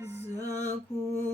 закувала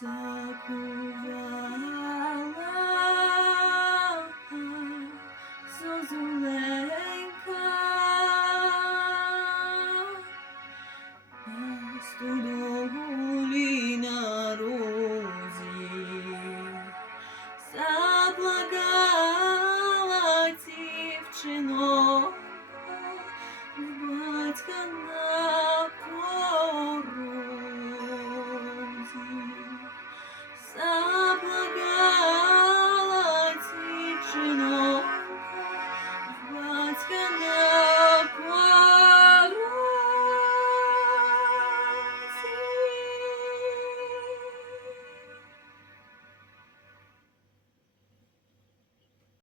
Sakura.